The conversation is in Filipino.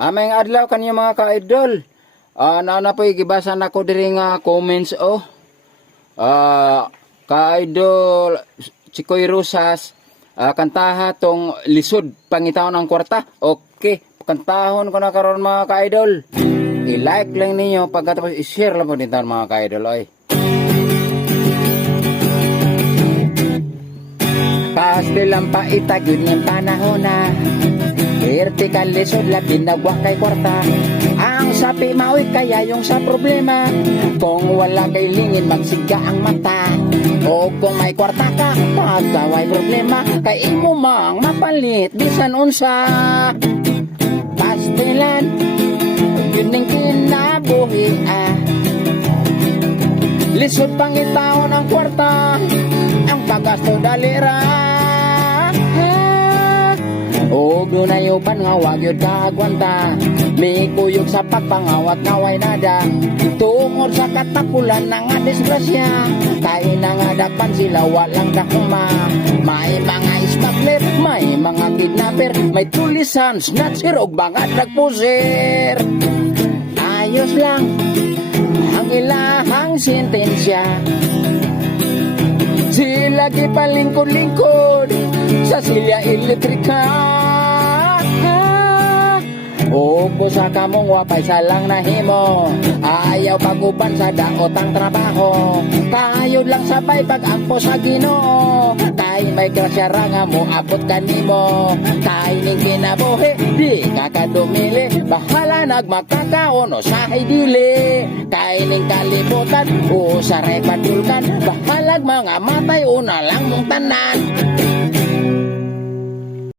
Aming adlaw kanyo mga ka-idol. Na po gibasa na ko diri nga comments ka-idol Chikoy Rosas, kantaha tong lisod pangitawon ang kwarta. Okay, kantahon ko na karon mga ka-idol. I-like lang ninyo pagkatapos i-share lang po dito mga ka-idol. Pastil ang paitag yun yung panahon na vertical lisod labi nagwa kay kwarta. Ang sapi maoy kaya yung sa problema. Kung wala kay lingin magsiga ang mata. O kung may kwarta ka pagkaway problema. Kay imo mang mapalit bisan unsa. Pastilan yun yung kinabuhi lisod pangitahon ang kwarta. Ang pagasto dalira og dunayupan nga wag yun kaagwanta. May kuyog sa pagpangawat ngaway nada. Tungod sa katakulan na nga disgrasya. Kay nangadakpan sila walang dakuma. May mga smuggler, may mga kidnapper, may tulisan, snatcher og mga dragpuser. Ayos lang ang ilahang sentensya. Sila gipalingkod-lingkod sa silya elektrika. O busa kamong wapay salang nahimo. Ayaw paguban sa daot ang trabaho. Kayod lang sabay pag-ampo sa Ginoo. Kay may grasya ra nga mo abot kanimo. Kay ning kinabuhi di kakadumili. Bahala nagmakakaon o sa dili. Kay ning kalibutan o sa repadulkan. Bahalag mga matay o na lang mong tanan.